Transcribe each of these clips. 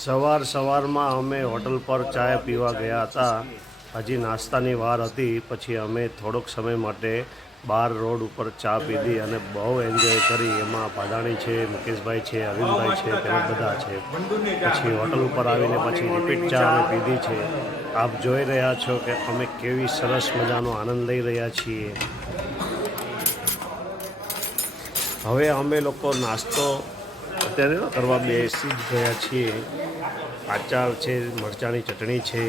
સવારમાં અમે હોટલ પર ચાય પીવા ગયા હતા. હજી નાસ્તાની વાર હતી. પછી અમે થોડોક સમય માટે બાર રોડ ઉપર ચા પીધી અને બહુ એન્જોય કરી. એમાં ભાદાણી છે, મુકેશભાઈ છે, અરવિંદભાઈ છે, તેમજ બધા છે. પછી હોટલ ઉપર આવીને પછી રિપીટ ચા અમે પીધી છે. આપ જોઈ રહ્યા છો કે અમે કેવી સરસ મજાનો આનંદ લઈ રહ્યા છીએ. હવે અમે લોકો નાસ્તો અત્યારે કરવા બેસી જ ગયા છીએ. આચાર છે, મરચાંની ચટણી છે,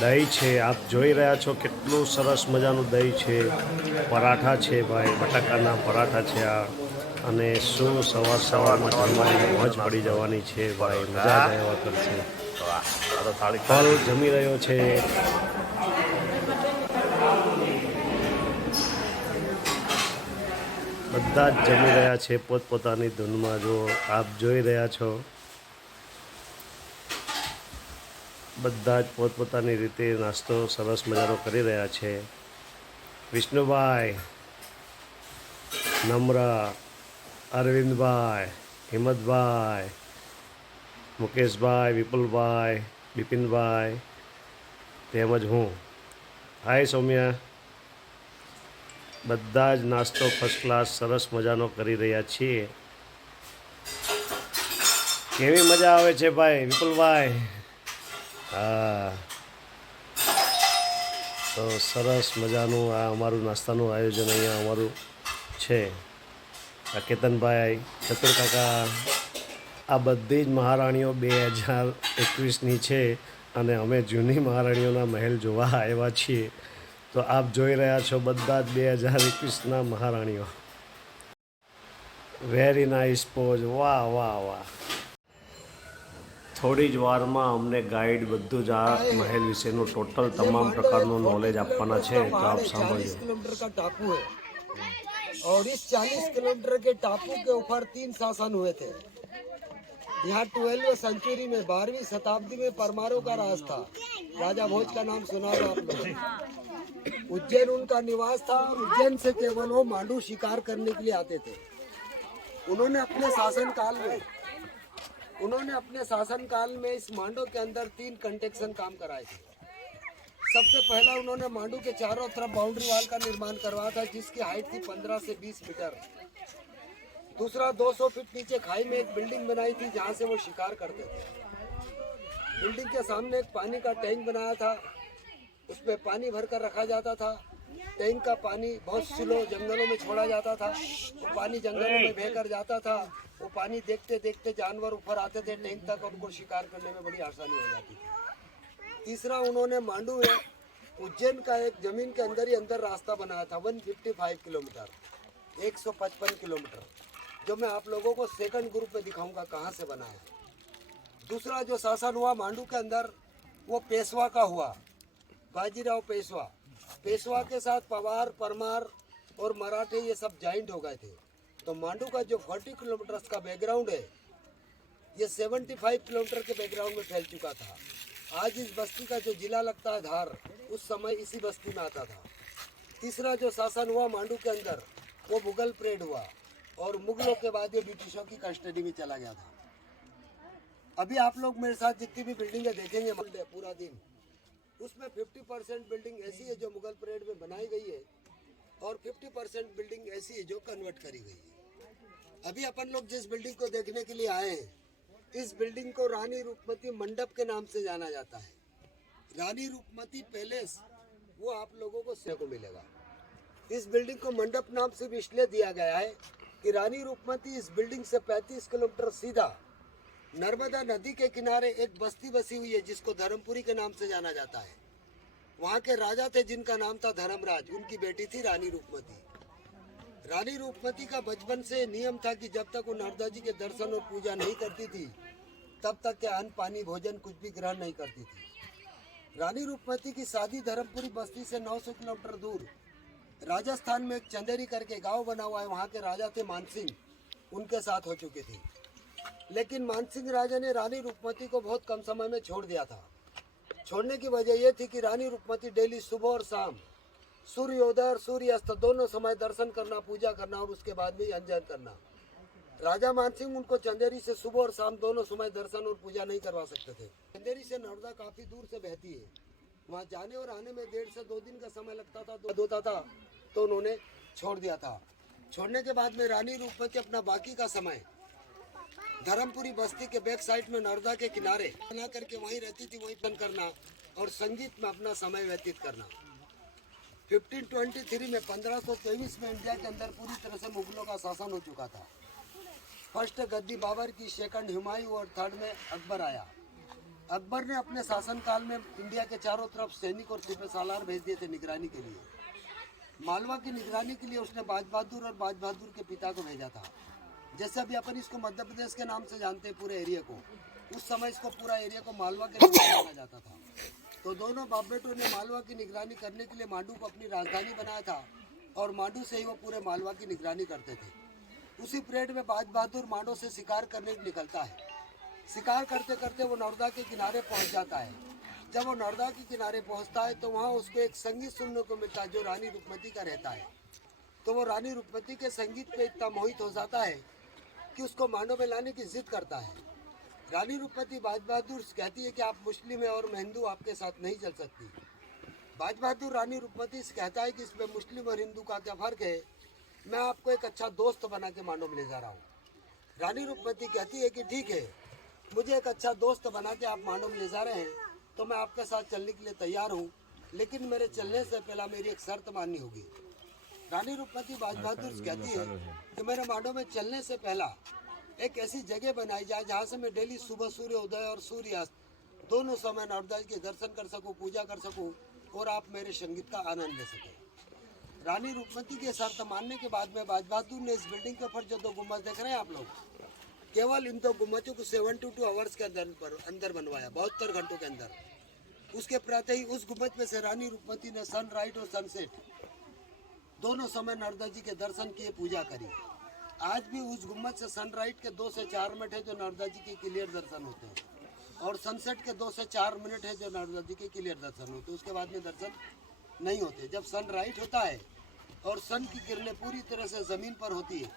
દહીં છે. આપ જોઈ રહ્યા છો કેટલું સરસ મજાનું દહીં છે. પરાઠા છે ભાઈ, બટાકાના પરાઠા છે આ. અને શું સવારમાં જમવાની મોજ પડી જવાની છે ભાઈ, મજા જ આવ્યા કરશે. ફળ જમી રહ્યો છે. બધા જ જમી રહ્યા છે પોતપોતાની ધૂનમાં. જો આપ જોઈ રહ્યા છો બધા જ પોતપોતાની રીતે નાસ્તો સરસ મજાનો કરી રહ્યા છે. વિષ્ણુભાઈ, નમ્ર, અરવિંદભાઈ, હિંમતભાઈ, મુકેશભાઈ, વિપુલભાઈ, બિપિનભાઈ તેમજ હું. હાય સૌમ્યા. બધા જ નાસ્તો ફર્સ્ટ ક્લાસ સરસ મજાનો કરી રહ્યા છીએ. કેવી મજા આવે છે ભાઈ વિપુલભાઈ? હા, તો સરસ મજાનું આ અમારું નાસ્તાનું આયોજન અહીંયા અમારું છે. આ કેતનભાઈ, ચતુર કાકા, આ બધી જ મહારાણીઓ 2021ની છે અને અમે જૂની મહારાણીઓના મહેલ જોવા આવ્યા છીએ. તો આપ જોઈ રહ્યા છો બધા જ 2021ના મહારાણીઓ. Very nice pose. વાહ વાહ વાહ. થોડી જ વારમાં અમને ગાઈડ બધું જ આ મહેલ વિશેનું ટોટલ તમામ પ્રકારનું નોલેજ આપવાના છે. તો આપ સાંભળજો. किलोमीटर का टापू है और इस 40 किलोमीटर के टापू के ऊपर 3 शासन हुए थे। यहाँ 12वीं सेंचुरी में 12वीं शताब्दी में परमारों का राज था। राजा भोज का नाम सुना होगा आप लोगों। उज्जैन उनका निवास था और उज्जैन से केवल वो मांडू शिकार करने के लिए आते थे। उन्होंने अपने शासनकाल में इस मांडू के अंदर 3 कंस्ट्रक्शन काम कराए थे। सबसे पहला उन्होंने मांडू के चारों तरफ बाउंड्री वाल का निर्माण करवाया था, जिसकी हाइट थी 15 से 20 मीटर। दूसरा 200 फीट नीचे खाई में एक बिल्डिंग बनाई थी, जहां से वो शिकार करते थे। बिल्डिंग के सामने एक पानी का टैंक बनाया था, उसमें पानी भरकर रखा जाता था। टैंक का पानी बहुत स्लो जंगलों में छोड़ा जाता था। वो पानी जंगलों में बहकर जाता था। वो पानी देखते देखते जानवर ऊपर आते थे टैंक तक, उनको शिकार करने में बड़ी आसानी हो जाती थी। तीसरा उन्होंने मांडू में उज्जैन का एक जमीन के अंदर ही अंदर रास्ता बनाया था, 155 किलोमीटर, 155 किलोमीटर, जो मैं आप लोगों को सेकंड ग्रुप में दिखाऊंगा कहाँ से बनाया। दूसरा जो शासन हुआ मांडू के अंदर वो पेशवा का हुआ, बाजीराव पेशवा। पेशवा के साथ पवार, परमार और मराठे ये सब जॉइंट हो गए थे। तो मांडू का जो 40 किलोमीटर का बैकग्राउंड है, ये 75 किलोमीटर के बैकग्राउंड में फैल चुका था। आज इस बस्ती का जो जिला लगता है धार, उस समय इसी बस्ती में आता था। तीसरा जो शासन हुआ मांडू के अंदर वो मुगल परेड हुआ और मुगलों के बाद ये ब्रिटिशों की कस्टडी में चला गया था। अभी आप लोग मेरे साथ जितनी भी बिल्डिंगें देखेंगे पूरा दिन, उसमें 50% बिल्डिंग ऐसी है जो मुगल परेड में बनाई गई है और 50% बिल्डिंग ऐसी है जो कन्वर्ट करी गई है। अभी अपन लोग जिस बिल्डिंग को देखने के लिए आए हैं, इस बिल्डिंग को रानी रूपमती मंडप के नाम से जाना जाता है। रानी रूपमती पैलेस वो आप लोगों को देखने को मिलेगा। इस बिल्डिंग को मंडप नाम से भी इसलिए दिया गया है कि रानी रूपमती इस बिल्डिंग से 35 किलोमीटर सीधा नर्मदा नदी के किनारे एक बस्ती बसी हुई है, जिसको धर्मपुरी के नाम से जाना जाता है। वहाँ के राजा थे जिनका नाम था धर्मराज, उनकी बेटी थी रानी रूपमती। रानी रूपमती का बचपन से नियम था कि जब तक वो नर्मदा जी के दर्शन और पूजा नहीं करती थी, तब तक के अन्न पानी भोजन कुछ भी ग्रहण नहीं करती थी। रानी रूपमती की शादी धर्मपुरी बस्ती से 900 किलोमीटर दूर राजस्थान में एक चंदेरी करके गांव बना हुआ है, वहाँ के राजा थे मानसिंह, उनके साथ हो चुकी थी। लेकिन मानसिंह राजा ने रानी रूपमती को बहुत कम समय में छोड़ दिया था। छोड़ने की वजह यह थी कि रानी रूपमती डेली सुबह और शाम सूर्योदय और सूर्यास्त दोनों समय दर्शन करना, पूजा करना और उसके बाद भी अंजन करना। राजा मानसिंह उनको चंदेरी से सुबह और शाम दोनों समय दर्शन और पूजा नहीं करवा सकते थे। चंदेरी से नर्मदा काफी दूर से बहती है, वहाँ जाने और आने में 1.5 से 2 दिन का समय लगता था, होता था तो उन्होंने छोड़ दिया था। छोड़ने के बाद में रानी रूपमती अपना बाकी का समय धर्मपुरी बस्ती के बैक साइड में नर्मदा के किनारे बना करके वहीं रहती थी, वहीं बंद करना और संगीत में अपना समय व्यतीत करना। 1523 में 1523 में इंडिया के अंदर पूरी तरह से मुगलों का शासन हो चुका था। फर्स्ट गद्दी बाबर की, सेकंड हुमायूं और थर्ड में अकबर आया। अकबर ने अपने शासनकाल में इंडिया के चारों तरफ सैनिक और सिपहसालार भेज दिए थे निगरानी के लिए। मालवा की निगरानी के लिए उसने बाज बहादुर और बाज बहादुर के पिता को भेजा था। जैसे अभी अपन इसको मध्य प्रदेश के नाम से जानते हैं पूरे एरिया को, उस समय इसको पूरा एरिया को मालवा के नाम से जाना जाता था। तो दोनों बाप बेटों ने मालवा की निगरानी करने के लिए मांडू को अपनी राजधानी बनाया था और मांडू से ही वो पूरे मालवा की निगरानी करते थे। उसी परेड में बाज बहादुर मांडू से शिकार करने निकलता है। शिकार करते करते वो नर्मदा के किनारे पहुंच जाता है। जब वो नर्मदा के किनारे पहुंचता है तो वहाँ उसको एक संगीत सुनने को मिलता है जो रानी रूपमती का रहता है। तो वो रानी रूपमती के संगीत पे इतना मोहित हो जाता है कि उसको मांडू में लाने की जिद करता है। रानी रूपमती बाज बहादुर कहती है कि आप मुस्लिम हैं और मैं हिंदू, आपके साथ नहीं चल सकती। बाज बहादुर रानी रूपमती से कहता है कि इसमें मुस्लिम और हिंदू का क्या फ़र्क है, मैं आपको एक अच्छा दोस्त बना के मांडू में ले जा रहा हूँ। रानी रूपमती कहती है कि ठीक है, मुझे एक अच्छा दोस्त बना के आप मांडू में ले जा रहे हैं तो मैं आपके साथ चलने के लिए तैयार हूँ, लेकिन मेरे चलने से पहला मेरी एक शर्त माननी होगी। रानी रूपमती बाज बहादुर से कहती है कि मेरे मांडू में चलने से पहला एक ऐसी जगह बनाई जाए जहाँ से मैं डेली सुबह सूर्योदय और सूर्यास्त दोनों समय नर्मदा जी के दर्शन कर सकूँ, पूजा कर सकूँ और आप मेरे संगीत का आनंद ले सकें। रानी रूपमती के शर्त मानने के बाद में बाज बहादुर ने इस बिल्डिंग के ऊपर जो 2 गुम्बद देख रहे हैं आप लोग, केवल इन 2 गुम्बदों को 72 आवर्स के अंदर बनवाया, 72 घंटों के अंदर। उसके प्रातः ही उस गुम्बद में से रानी रूपमती ने सनराइज और सनसेट दोनों समय नर्मदा जी के दर्शन किए, पूजा करी। आज भी उस गुम्बद से सनराइज के 2 से 4 मिनट है जो नर्मदा जी के क्लियर दर्शन होते हैं और सनसेट के 2 से 4 मिनट है जो नर्मदा जी के क्लियर दर्शन होते हैं। उसके बाद में दर्शन नहीं होते। जब सनराइज होता है और सन की किरणें पूरी तरह से ज़मीन पर होती है,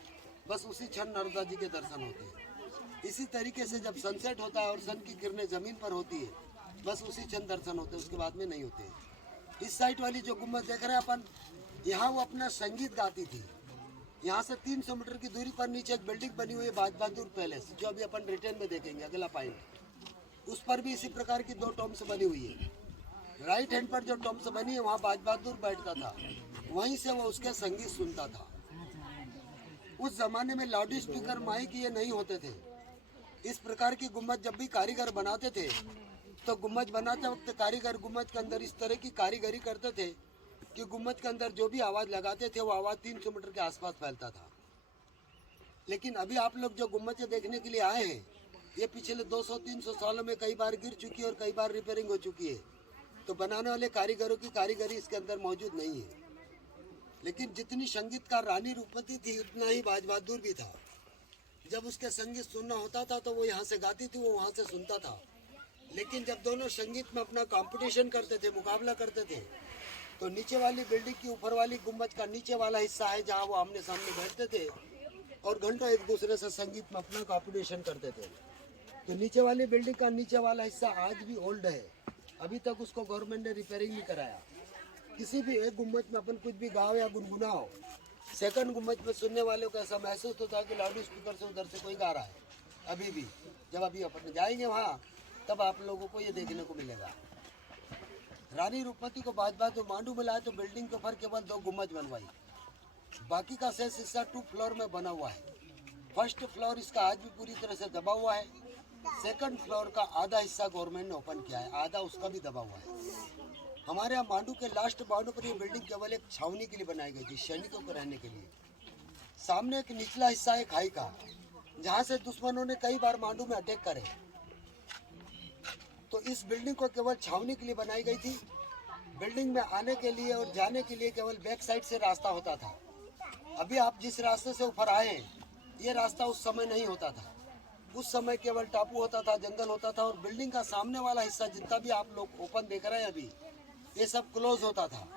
बस उसी क्षण नर्मदा जी के दर्शन होते हैं। इसी तरीके से जब सनसेट होता है और सन की किरणें ज़मीन पर होती है, बस उसी क्षण दर्शन होते हैं, उसके बाद में नहीं होते। इस साइड वाली जो गुम्बद देख रहे हैं अपन, यहाँ वो अपना संगीत गाती थी। यहाँ से 300 मीटर की दूरी पर नीचे एक बिल्डिंग बनी हुई है बाज बहादुर पैलेस, जो अभी अपन रिटेन में देखेंगे अगला पॉइंट। उस पर भी इसी प्रकार की 2 टॉम्स बनी हुई है। राइट हैंड पर जो टॉम्स बनी है वहाँ बाज बहादुर बैठता था, वहीं से वो उसके संगीत सुनता था। उस जमाने में लाउड स्पीकर माइक ये नहीं होते थे। इस प्रकार की गुम्बद जब भी कारीगर बनाते थे तो गुम्बद बनाते वक्त कारीगर गुम्बद के अंदर इस तरह की कारीगरी करते थे कि गुम्बद के अंदर जो भी आवाज़ लगाते थे वो आवाज़ 300 मीटर के आसपास फैलता था। लेकिन अभी आप लोग जो गुम्बदें देखने के लिए आए हैं, ये पिछले 200-300 सालों में कई बार गिर चुकी है और कई बार रिपेयरिंग हो चुकी है। तो बनाने वाले कारीगरों की कारीगरी इसके अंदर मौजूद नहीं है। लेकिन जितनी संगीतकार रानी रूपमती थी उतना ही बाज बहादुर भी था। जब उसके संगीत सुनना होता था तो वो यहाँ से गाती थी, वो वहाँ से सुनता था। लेकिन जब दोनों संगीत में अपना कंपटीशन करते थे, मुकाबला करते थे, तो नीचे वाली बिल्डिंग की ऊपर वाली गुम्बद का नीचे वाला हिस्सा है जहाँ वो आमने सामने बैठते थे और घंटों एक दूसरे से संगीत में अपना कंपटीशन करते थे। तो नीचे वाली बिल्डिंग का नीचे वाला हिस्सा आज भी ओल्ड है, अभी तक उसको गवर्नमेंट ने रिपेयरिंग नहीं कराया। किसी भी एक गुम्बद में अपन कुछ भी गाओ या गुनगुनाओ, सेकंड गुम्बद में सुनने वालों को ऐसा महसूस होता है कि लाउड स्पीकर से उधर से कोई गा रहा है। अभी भी जब अभी अपन जाएंगे वहाँ तब आप लोगों को ये देखने को मिलेगा। रानी रूपमती को बाज बहादुर मांडू में लाए तो बिल्डिंग के ऊपर केवल 2 गुम्बद बनवाई, बाकी का शेष हिस्सा 2 फ्लोर में बना हुआ है। फर्स्ट फ्लोर इसका आज भी पूरी तरह से दबा हुआ है। सेकंड फ्लोर का आधा हिस्सा गवर्नमेंट ने ओपन किया है, आधा उसका भी दबा हुआ है। हमारे यहाँ मांडू के लास्ट बाउंड पर ये बिल्डिंग केवल एक छावनी के लिए बनाई गई थी, सैनिकों को रहने के लिए। सामने एक निचला हिस्सा है खाई का, जहाँ से दुश्मनों ने कई बार मांडू में अटैक करे। तो इस बिल्डिंग को केवल छावनी के लिए बनाई गई थी। बिल्डिंग में आने के लिए और जाने के लिए केवल बैक साइड से रास्ता होता था। अभी आप जिस रास्ते से ऊपर आए हैं, ये रास्ता उस समय नहीं होता था। उस समय केवल टापू होता था, जंगल होता था और बिल्डिंग का सामने वाला हिस्सा जितना भी आप लोग ओपन देख रहे हैं अभी, ये सब क्लोज होता था।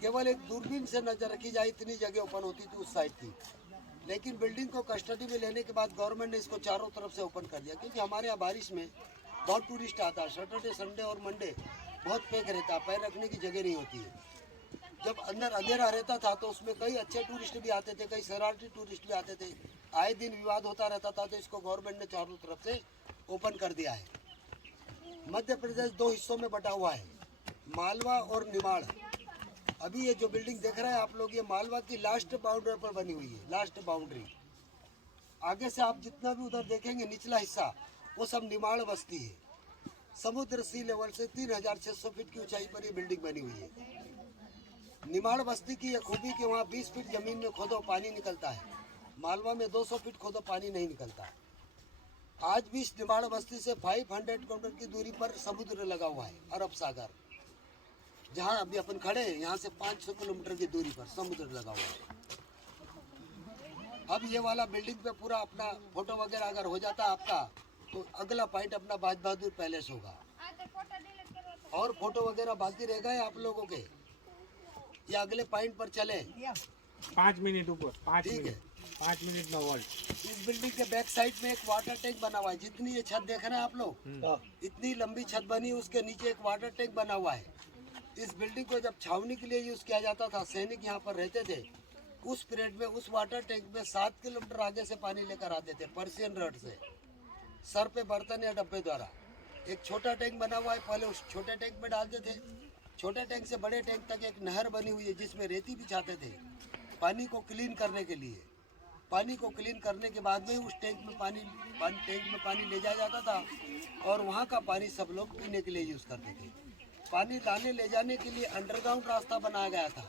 केवल एक दूरबीन से नजर रखी जाए इतनी जगह ओपन होती थी उस साइड की। लेकिन बिल्डिंग को कस्टडी में लेने के बाद गवर्नमेंट ने इसको चारों तरफ से ओपन कर दिया, क्योंकि हमारे यहाँ बारिश में बहुत टूरिस्ट आता है। सैटरडे, संडे और मंडे बहुत पैक रहता है, पैर रखने की जगह नहीं होती है। जब अंदर अंधेरा रहता था तो उसमें कई अच्छे टूरिस्ट भी आते थे, कई शरारती टूरिस्ट भी आते थे, आए दिन विवाद होता रहता था। तो इसको गवर्नमेंट ने चारों तरफ से ओपन कर दिया है। मध्य प्रदेश 2 हिस्सों में बटा हुआ है, मालवा और निमाड़। अभी ये जो बिल्डिंग देख रहे हैं आप लोग, ये मालवा की लास्ट बाउंड्री पर बनी हुई है, लास्ट बाउंड्री। आगे से आप जितना भी उधर देखेंगे निचला हिस्सा, वो सब निमाड़ बस्ती है। समुद्र सी लेवल से 3600 फीट की ऊंचाई पर ये बिल्डिंग बनी हुई है। निमाड़ बस्ती की यह खूबी कि वहाँ 20 फीट जमीन में खोदो पानी निकलता है, मालवा में 200 फीट खोदो पानी नहीं निकलता। आज भी इस निमाड़ बस्ती से 500 किलोमीटर की दूरी पर समुद्र लगा हुआ है, अरब सागर। जहाँ अभी अपन खड़े हैं यहाँ से 500 किलोमीटर की दूरी पर समुद्र लगा हुआ है। अब ये वाला बिल्डिंग पे पूरा अपना फोटो वगैरह अगर हो जाता है आपका, तो अगला पॉइंट अपना बाज बहादुर पैलेस होगा। और फोटो वगैरह बाकी रह गए आप लोगों के, या अगले पॉइंट पर चले? 5 मिनट ऊपर, 5 ठीक है। मिनट 5 मिनट में वर्ल्ड। इस बिल्डिंग के बैक साइड में एक वाटर टैंक बना हुआ है। जितनी ये छत देख रहे हैं आप लोग, इतनी लंबी छत बनी, उसके नीचे एक वाटर टैंक बना हुआ है। इस बिल्डिंग को जब छावनी के लिए यूज किया जाता था, सैनिक यहाँ पर रहते थे, उस पीरियड में उस वाटर टैंक में 7 किलोमीटर आगे से पानी लेकर आते थे, पर्शियन रड से, सर पे बर्तन या डब्बे द्वारा। एक छोटा टैंक बना हुआ है, पहले उस छोटे टैंक में डालते थे। छोटे टैंक से बड़े टैंक तक एक नहर बनी हुई है, जिसमें रेती भी चाहते थे पानी को क्लीन करने के लिए। पानी को क्लीन करने के बाद में उस टैंक में पानी ले जाया जाता था, और वहाँ का पानी सब लोग पीने के लिए यूज़ करते थे। पानी लाने ले जाने के लिए अंडरग्राउंड रास्ता बनाया गया था।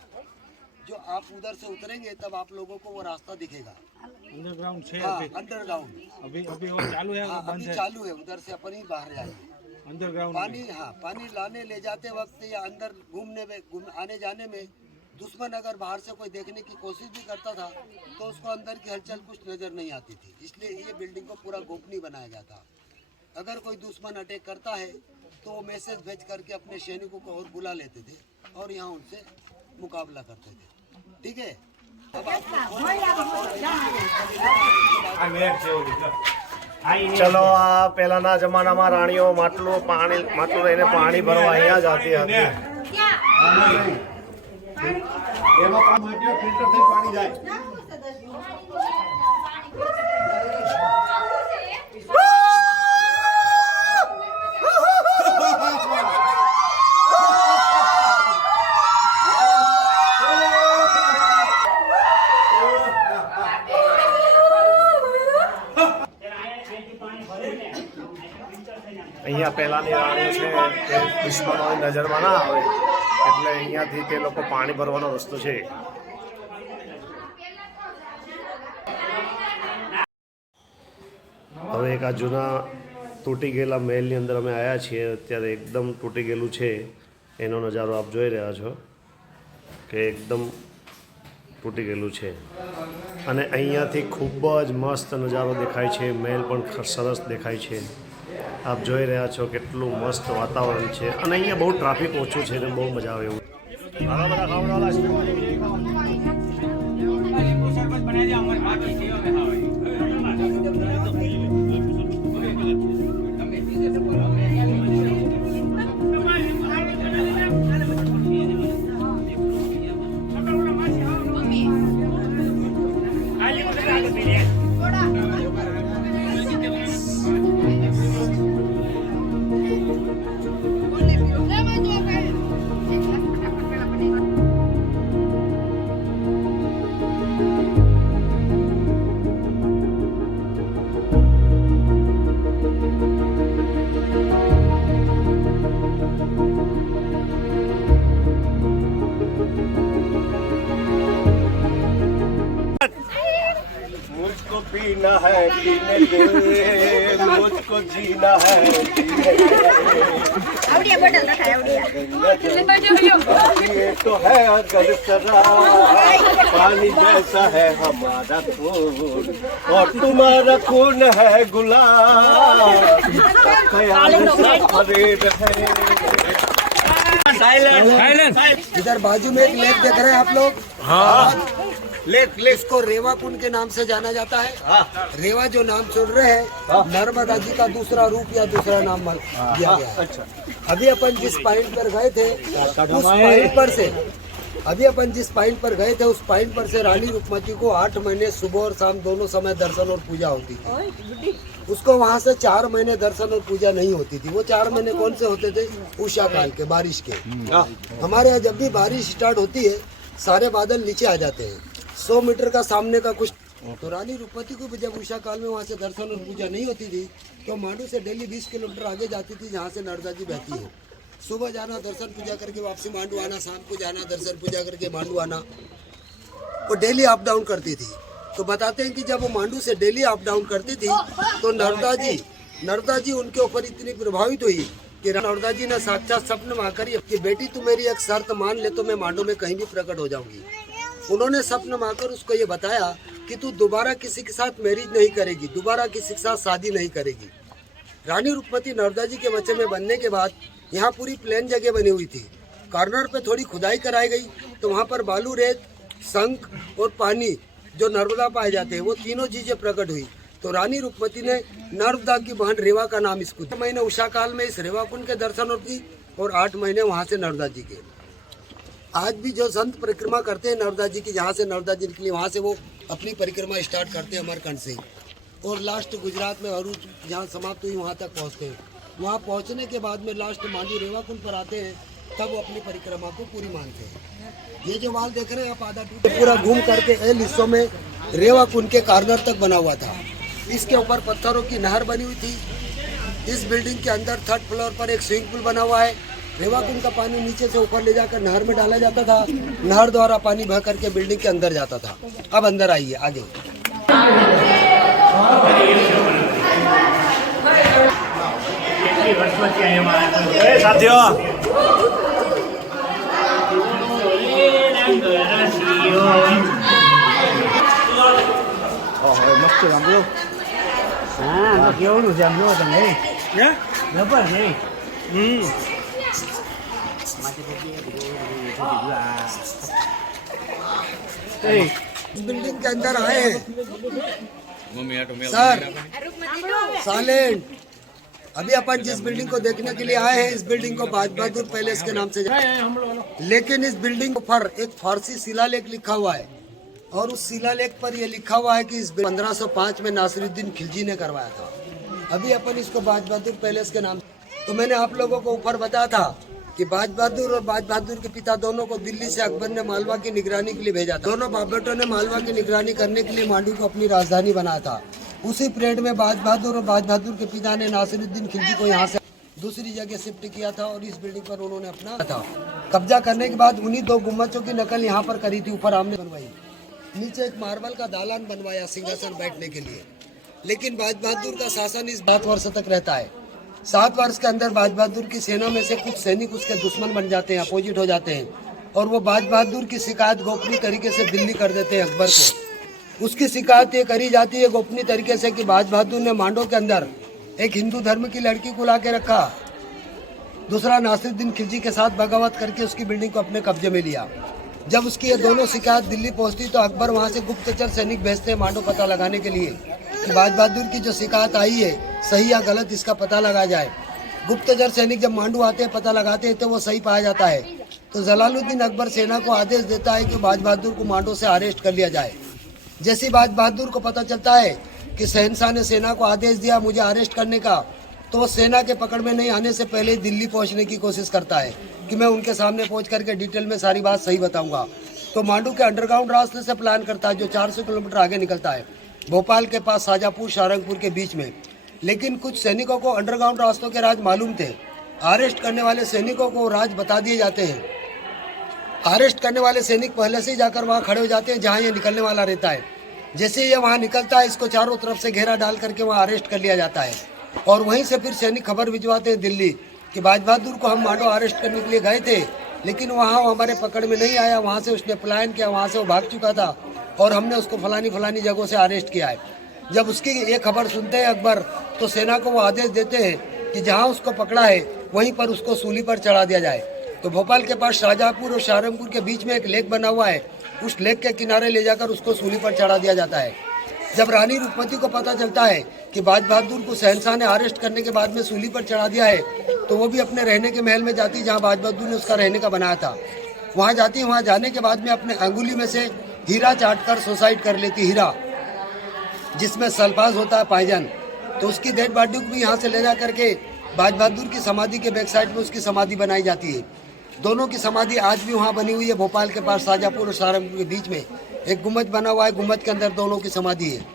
जो आप उधर से उतरेंगे तब आप लोगों को वो रास्ता दिखेगा। अंडरग्राउंड है हाँ, अभी अंडरग्राउंड अभी वो चालू है, हाँ, बंद अभी है चालू है। उधर से अपन ही बाहर जाएंगे। अंडरग्राउंड पानी, हाँ, पानी लाने ले जाते वक्त या अंदर आने जाने में दुश्मन अगर बाहर से कोई देखने की कोशिश भी करता था तो उसको अंदर की हलचल कुछ नजर नहीं आती थी। इसलिए ये बिल्डिंग को पूरा गोपनीय बनाया गया था। अगर कोई दुश्मन अटैक करता है तो वो मैसेज भेज करके अपने सैनिकों को और बुला लेते थे और यहाँ उनसे मुकाबला करते थे। ठीक है, अब ચલો આ પહેલાના જમાનામાં રાણીઓ માટલું લઈને પાણી ભરવા અહીંયા જ આવતી હતી. ફિલ્ટર થઈ પાણી જાય. અહીંયા પહેલાંની રાણી છે તે દુશ્મનોની નજરમાં ના આવે એટલે અહીંયાથી તે લોકો પાણી ભરવાનો રસ્તો છે. હવે એક આ જૂના તૂટી ગયેલા મહેલની અંદર અમે આવ્યા છીએ. અત્યારે એકદમ તૂટી ગયેલું છે, એનો નજારો આપ જોઈ રહ્યા છો કે એકદમ તૂટી ગયેલું છે. અને અહીંયાથી ખૂબ જ મસ્ત નજારો દેખાય છે. મહેલ પણ સરસ દેખાય છે. આપ જોઈ રહ્યા છો કેટલું મસ્ત વાતાવરણ છે. અને અહીંયા બહુ ટ્રાફિક ઓછું છે ને બહુ મજા આવે એવું. આવા બધા ખાવડાવાલા मुझको पीना है पीने दे, मुझको जीना है जीने दे। ये तो है अगर शराब, पानी जैसा है हमारा खून और तुम्हारा खून है गुलाब, ख्याल से भरे रहे। इधर बाजू में एक लेक देख रहे हैं आप लोग? हाँ। इसको रेवा कुंड के नाम से जाना जाता है। हाँ। रेवा जो नाम सुन रहे हैं, नर्मदा जी का दूसरा रूप या दूसरा नाम दिया गया है। अच्छा। अभी अपन जिस पॉइंट पर गए थे उस पॉइंट पर से उस पॉइंट पर से रानी रूपमती को 8 महीने सुबह और शाम दोनों समय दर्शन और पूजा होती थी। उसको वहाँ से 4 महीने दर्शन और पूजा नहीं होती थी। वो 4 महीने कौन से होते थे? उषा काल के, बारिश के। हमारे यहाँ जब भी बारिश स्टार्ट होती है सारे बादल नीचे आ जाते हैं। 100 मीटर का सामने का कुछ, तो रानी रूपमती को भी जब उषा काल में वहाँ से दर्शन और पूजा नहीं होती थी तो मांडू से डेली 20 किलोमीटर आगे जाती थी जहाँ से नर्मदा जी बहती है। सुबह जाना, दर्शन पूजा करके वापसी मांडू आना, शाम को जाना, दर्शन पूजा करके मांडू आना। वो डेली अप डाउन करती थी। तो बताते हैं कि जब वो मांडू से डेली अप डाउन करती थी तो नर्मदा जी उनके ऊपर इतनी प्रभावित हुई कि नर्मदा जी ने साक्षात स्वप्न में आकर कि बेटी तू मेरी एक शर्त मान ले तो मैं मांडू में कहीं भी प्रकट हो जाऊंगी। उन्होंने स्वप्न में आकर उसको ये बताया कि तू दोबारा किसी के साथ मैरिज नहीं करेगी, दोबारा किसी के साथ शादी नहीं करेगी। रानी रूपमती नर्मदा जी के वचन में बनने के बाद यहाँ पूरी प्लेन जगह बनी हुई थी। कॉर्नर पे थोड़ी खुदाई कराई गई तो वहाँ पर बालू, रेत, शंख और पानी जो नर्मदा पाए जाते हैं वो तीनों चीजें प्रकट हुई। तो रानी रूपमती ने नर्मदा की बहन रेवा का नाम इसको 8 महीने उषा काल में इस रेवा कुंड के दर्शन की और 8 महीने वहाँ से नर्मदा जी के। आज भी जो संत परिक्रमा करते हैं नर्मदा जी की, जहाँ से नर्मदा जी निकली वहाँ से वो अपनी परिक्रमा स्टार्ट करते हैं अमरकंड से और लास्ट गुजरात में अरूज जहाँ समाप्त हुई वहाँ तक पहुँचते हैं। वहाँ पहुँचने के बाद में लास्ट मांडू रेवा कुंड पर आते हैं, तब वो अपनी परिक्रमा को पूरी मानते हैं। ये जो वाल देख रहे हैं आप आधा टूट पूरा घूम करके एल हिस्सों में रेवा कुंड के कॉर्नर तक बना हुआ था। इसके ऊपर पत्थरों की नहर बनी हुई थी। इस बिल्डिंग के अंदर 3rd फ्लोर पर एक स्विमिंग पूल बना हुआ है। रेवा कुंड का पानी नीचे से ऊपर ले जाकर नहर में डाला जाता था। नहर द्वारा पानी बह करके बिल्डिंग के अंदर जाता था। अब अंदर आइए आगे। साथियों મસ્ત સાંભળો. હા તો કેવું છે આમ જોવો તમે જબર છે. इस बिल्डिंग के अंदर आए हैं सर साइलेंट। अभी अपन जिस बिल्डिंग को देखने के लिए आए हैं इस बिल्डिंग को बाज बहादुर पैलेस के नाम से लेकिन इस बिल्डिंग पर एक फारसी शिलालेख लिखा हुआ है और उस शिलालेख पर यह लिखा हुआ है कि इस 1505 में नासिरुद्दीन खिलजी ने करवाया था। अभी अपन इसको बाज बहादुर पैलेस के नाम, तो मैंने आप लोगों को ऊपर बताया था कि बाज बहादुर और बाज बहादुर के पिता दोनों को दिल्ली से अकबर ने मालवा की निगरानी के लिए भेजा था। दोनों बाप बेटों ने मालवा की निगरानी करने के लिए मांडू को अपनी राजधानी बनाया था। उसी पीरियड में बाज बहादुर और बाज बहादुर के पिता ने नासिरुद्दीन खिलजी को यहाँ से दूसरी जगह शिफ्ट किया था और इस बिल्डिंग पर उन्होंने अपना था कब्जा करने के बाद उन्हीं 2 गुम्बदों की नकल यहाँ पर करी थी। ऊपर हमने बनवाई, नीचे एक मार्बल का दालान बनवाया सिंहासन बैठने के लिए। लेकिन बाज बहादुर का शासन इस 7 वर्ष तक रहता है। 7 वर्ष के अंदर बाज बहादुर की सेना में से कुछ सैनिक उसके दुश्मन बन जाते हैं, अपोजिट हो जाते हैं और वो बाज बहादुर की शिकायत गोपनीय तरीके से दिल्ली कर देते हैं अकबर को। उसकी शिकायत ये करी जाती है गोपनीय तरीके से कि बाज बहादुर ने मांडो के अंदर एक हिंदू धर्म की लड़की को ला के रखा, दूसरा नासिरुद्दीन खिलजी के साथ बगावत करके उसकी बिल्डिंग को अपने कब्जे में लिया। जब उसकी ये दोनों शिकायत दिल्ली पहुंचती तो अकबर वहां से गुप्तचर सैनिक भेजते हैं मांडो पता लगाने के लिए कि बाज बहादुर की जो शिकायत आई है सही या गलत इसका पता लगा जाए। गुप्तचर सैनिक जब मांडू आते हैं पता लगाते हैं तो वो सही पाया जाता है। तो जलालुद्दीन अकबर सेना को आदेश देता है कि बाज बहादुर को मांडो से अरेस्ट कर लिया जाए। जैसे बाज बहादुर को पता चलता है कि शहनशाह ने सेना को आदेश दिया मुझे अरेस्ट करने का, तो वो सेना के पकड़ में नहीं आने से पहले दिल्ली पहुंचने की कोशिश करता है कि मैं उनके सामने पहुंच करके डिटेल में सारी बात सही बताऊंगा। तो मांडू के अंडरग्राउंड रास्ते से प्लान करता है जो 400 किलोमीटर आगे निकलता है, भोपाल के पास शाजापुर सारंगपुर के बीच में। लेकिन कुछ सैनिकों को अंडरग्राउंड रास्तों के राज मालूम थे। अरेस्ट करने वाले सैनिकों को राज बता दिए जाते हैं। अरेस्ट करने वाले सैनिक पहले से ही जाकर वहाँ खड़े हो जाते हैं जहाँ ये निकलने वाला रहता है। जैसे ये वहाँ निकलता है इसको चारों तरफ से घेरा डाल करके वहाँ अरेस्ट कर लिया जाता है और वहीं से फिर सैनिक खबर भिजवाते हैं दिल्ली कि बाज बहादुर को हम मांडो अरेस्ट करने के लिए गए थे लेकिन वहाँ हमारे पकड़ में नहीं आया, वहाँ से उसने पलायन किया, वहाँ से वो भाग चुका था और हमने उसको फलानी जगहों से अरेस्ट किया है। जब उसकी ये खबर सुनते हैं अकबर तो सेना को वो आदेश देते हैं कि जहाँ उसको पकड़ा है वहीं पर उसको सूली पर चढ़ा दिया जाए। तो भोपाल के पास शाहजहाँपुर और सहारनपुर के बीच में एक लेक बना हुआ है उस लेक के किनारे ले जाकर उसको सूली पर चढ़ा दिया जाता है। जब रानी रूपमती को पता चलता है कि बाज बहादुर को शहंशाह ने अरेस्ट करने के बाद में सूली पर चढ़ा दिया है, तो वो भी अपने रहने के महल में जाती जहाँ बाज बहादुर ने उसका रहने का बनाया था। वहाँ जाती, वहाँ जाने के बाद में अपने अंगुली में से हीरा चाटकर सुसाइड कर लेती, हीरा जिसमें सल्फाज होता है पायजन। तो उसकी डेड बॉडी को भी यहाँ से ले जा करके बाज बहादुर की समाधि के बैक साइड में उसकी समाधि बनाई जाती है। दोनों की समाधि आज भी वहाँ बनी हुई है, भोपाल के पास शाहजहाँपुर और सहारनपुर के बीच में एक गुम्बद बना हुआ है, गुम्बद के अंदर दोनों की समाधि है।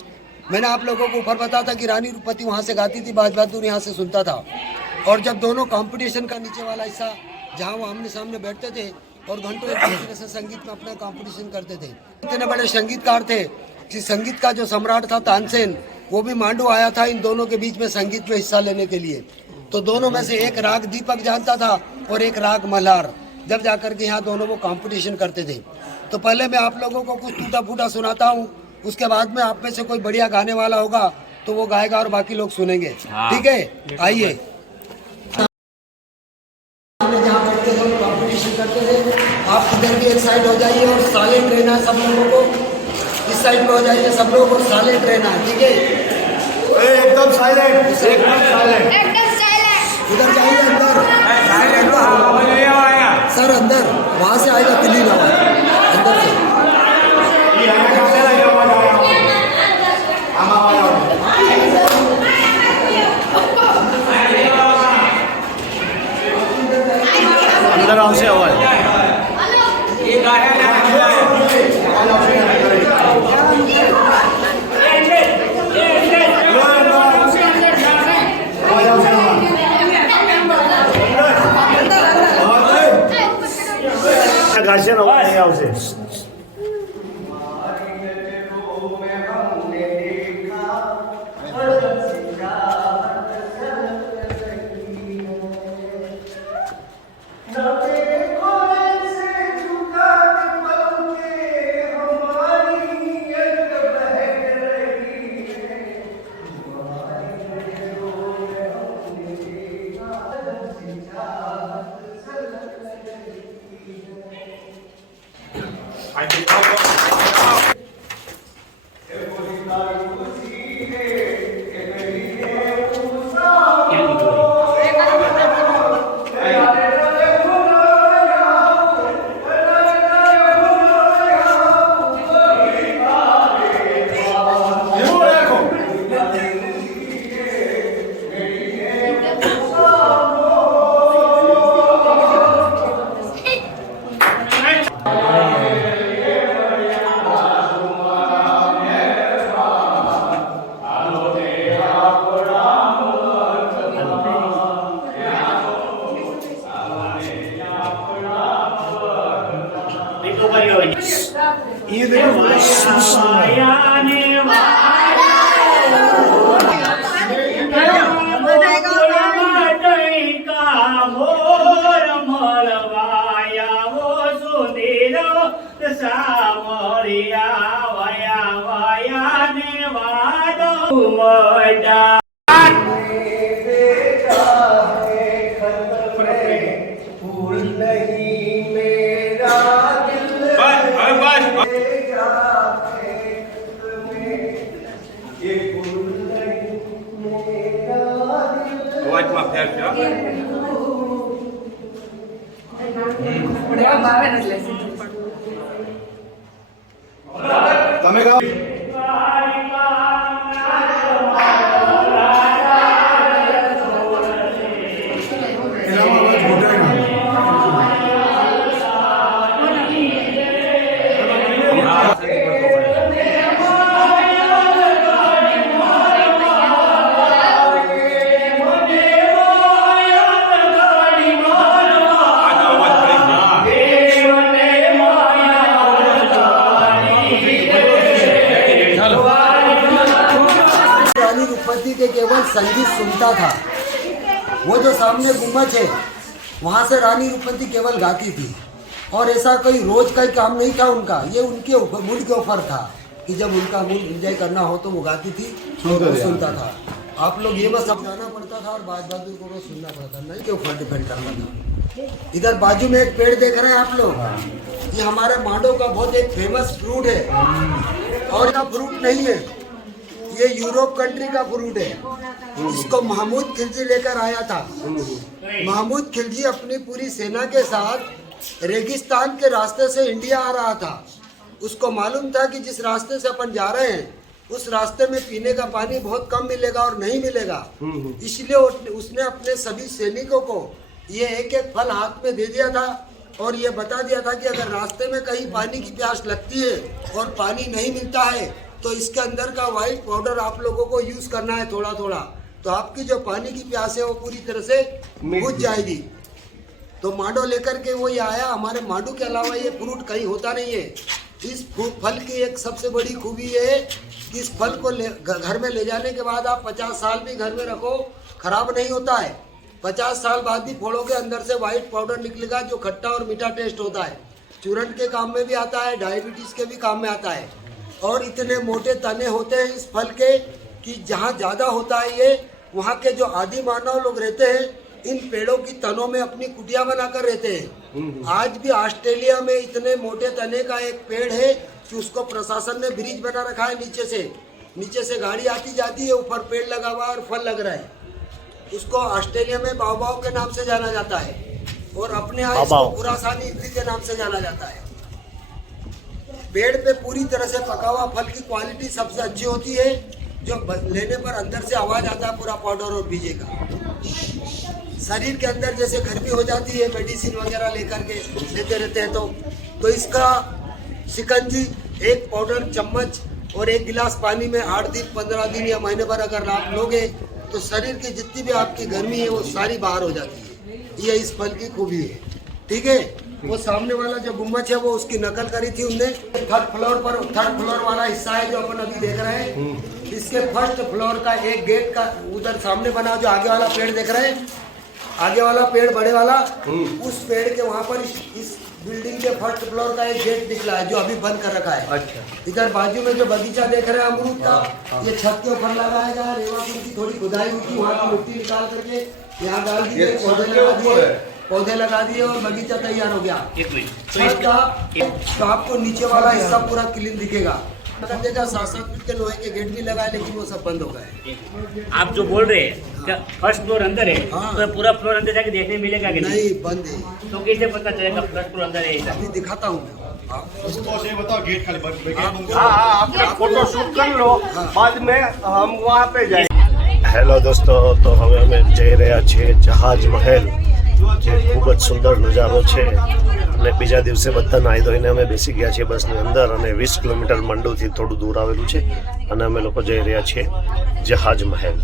मैंने आप लोगों को ऊपर बताया था कि रानी रूपमती वहाँ से गाती थी, बाज बहादुर यहाँ से सुनता था। और जब दोनों कंपटीशन का नीचे वाला हिस्सा जहाँ वो आमने सामने बैठते थे और घंटों एक दूसरे से संगीत में अपना कंपटीशन करते थे। इतने बड़े संगीतकार थे कि संगीत का जो सम्राट था तानसेन, वो भी मांडू आया था इन दोनों के बीच में संगीत में हिस्सा लेने के लिए। तो दोनों में से एक राग दीपक जानता था और एक राग मल्हार। जब जाकर के यहाँ दोनों वो कंपटीशन करते थे। तो पहले मैं आप लोगों को कुछ टूटा फूटा सुनाता हूँ, उसके बाद में आप में से कोई बढ़िया गाने वाला होगा तो वो गाएगा और बाकी लोग सुनेंगे। ठीक है, आइए। जहाँ बैठते थे हम कंपटीशन करते थे, आप इधर भी एक साइड हो जाइए और साइलेंट रहना सब लोगों को, इस साइड में हो जाइए सब लोग और साइलेंट रहना। ठीक है, एकदम साइलेंट, एकदम साइलेंट। उधर जाइए अंदर, सर अंदर, वहाँ से आएगा क्लीन आवाज अंदर से। अंदर आओ से आवाज गार्जियन आवाज नहीं आवશે। તમે ગાઓ। के केवल संगीत सुनता था। वो जो सामने गुम्बद है वहाँ से रानी रूपमती केवल गाती थी और ऐसा कोई रोज का काम नहीं था उनका। ये उनके मूड के ऊपर था कि जब उनका मूड एंजॉय करना हो तो वो गाती थी, सुनता था। आप लोग ये बस अब गाना पड़ता था और बाज बहादुर को सुनना पड़ता था, नहीं के ऊपर डिपेंड करना था। इधर बाजू में एक पेड़ देख रहे हैं आप लोग, ये हमारे मांडो का बहुत एक फेमस फ्रूट है, और यह फ्रूट नहीं है, ये यूरोप कंट्री का फ्रूट है। इसको महमूद खिलजी लेकर आया था। महमूद खिलजी अपनी पूरी सेना के साथ रेगिस्तान के रास्ते से इंडिया आ रहा था। उसको मालूम था कि जिस रास्ते से अपन जा रहे हैं उस रास्ते में पीने का पानी बहुत कम मिलेगा और नहीं मिलेगा, इसलिए उसने अपने सभी सैनिकों को ये एक एक फल हाथ में दे दिया था और ये बता दिया था कि अगर रास्ते में कहीं पानी की प्यास लगती है और पानी नहीं मिलता है तो इसके अंदर का व्हाइट पाउडर आप लोगों को यूज करना है थोड़ा थोड़ा, तो आपकी जो पानी की प्यास है वो पूरी तरह से बुझ जाएगी। तो मांडो लेकर के वो ये आया। हमारे मांडो के अलावा ये फ्रूट कहीं होता नहीं है। इस फल की एक सबसे बड़ी खूबी ये है कि इस फल को घर में ले जाने के बाद आप 50 साल भी घर में रखो, खराब नहीं होता है। 50 साल बाद भी फोड़ोगे, अंदर से व्हाइट पाउडर निकलेगा जो खट्टा और मीठा टेस्ट होता है। चूरन के काम में भी आता है, डायबिटीज के भी काम में आता है। और इतने मोटे तने होते हैं इस फल के कि जहाँ ज़्यादा होता है ये, वहाँ के जो आदि मानव लोग रहते हैं इन पेड़ों की तनों में अपनी कुटिया बनाकर रहते हैं। आज भी ऑस्ट्रेलिया में इतने मोटे तने का एक पेड़ है कि उसको प्रशासन ने ब्रिज बना रखा है, नीचे से गाड़ी आती जाती है, ऊपर पेड़ लगा हुआ और फल लग रहा है। उसको ऑस्ट्रेलिया में बाओबाओ के नाम से जाना जाता है और अपने यहाँ इसको खुरासानी इमली के नाम से जाना जाता है। पेड़ पे पूरी तरह से पका हुआ फल की क्वालिटी सबसे अच्छी होती है, जो लेने पर अंदर से आवाज आता है पूरा पाउडर और बीजे का। शरीर के अंदर जैसे गर्मी हो जाती है, मेडिसिन वगैरह लेकर के लेते रहते हैं तो इसका शिकंजी एक पाउडर चम्मच और 1 गिलास पानी में 8 दिन 15 दिन या महीने भर अगर आप लोगे तो शरीर की जितनी भी आपकी गर्मी है वो सारी बाहर हो जाती है। ये इस फल की खूबी है, ठीक है। वो सामने वाला जो गुम्बज है वो उसकी नकल करी थी उनने। थर्ड फ्लोर वाला हिस्सा है जो अपन अभी देख रहे हैं, इसके फर्स्ट फ्लोर का एक गेट का उधर सामने बना, जो आगे वाला पेड़ देख रहे हैं, आगे वाला पेड़ बड़े वाला, उस पेड़ के वहाँ पर इस बिल्डिंग के फर्स्ट फ्लोर का एक गेट निकला है जो अभी बंद कर रखा है। अच्छा। इधर बाजू में जो बगीचा देख रहे हैं अमरूद का, ये छत के ऊपर लगाया गया। रेवापुर की थोड़ी खुदाई हुई थी, वहाँ की मिट्टी निकाल करके यहाँ डाल दिए, पौधे लगा दिए और बगीचा तैयार हो गया। छत का तो आपको नीचे वाला हिस्सा पूरा क्लीन दिखेगा। 7-7 फीट के लोहे के गेट भी लगाए, लेकिन वो सब बंद हो गए। आप जो बोल रहे हैं फर्स्ट फ्लोर अंदर है, तो पूरा फ्लोर अंदर जाके देखने मिलेगा कि नहीं? बंद है। तो कैसे पता चलेगा फर्स्ट फ्लोर अंदर है? अभी दिखाता हूँ। बताओ गेट खाली बंद। आप फोटो शूट कर लो, बाद में हम वहाँ पे जाएंगे। હેલો દોસ્તો, તો હવે અમે જઈ રહ્યા છીએ જહાજ મહેલ, જે ખૂબ જ સુંદર નજારો છે। અને બીજા દિવસે બધા નાહી ધોઈને અમે બેસી ગયા છીએ બસની અંદર, અને 20 કિલોમીટર મંડુથી થોડું દૂર આવેલું છે, અને અમે લોકો જઈ રહ્યા છીએ જહાજ મહેલ।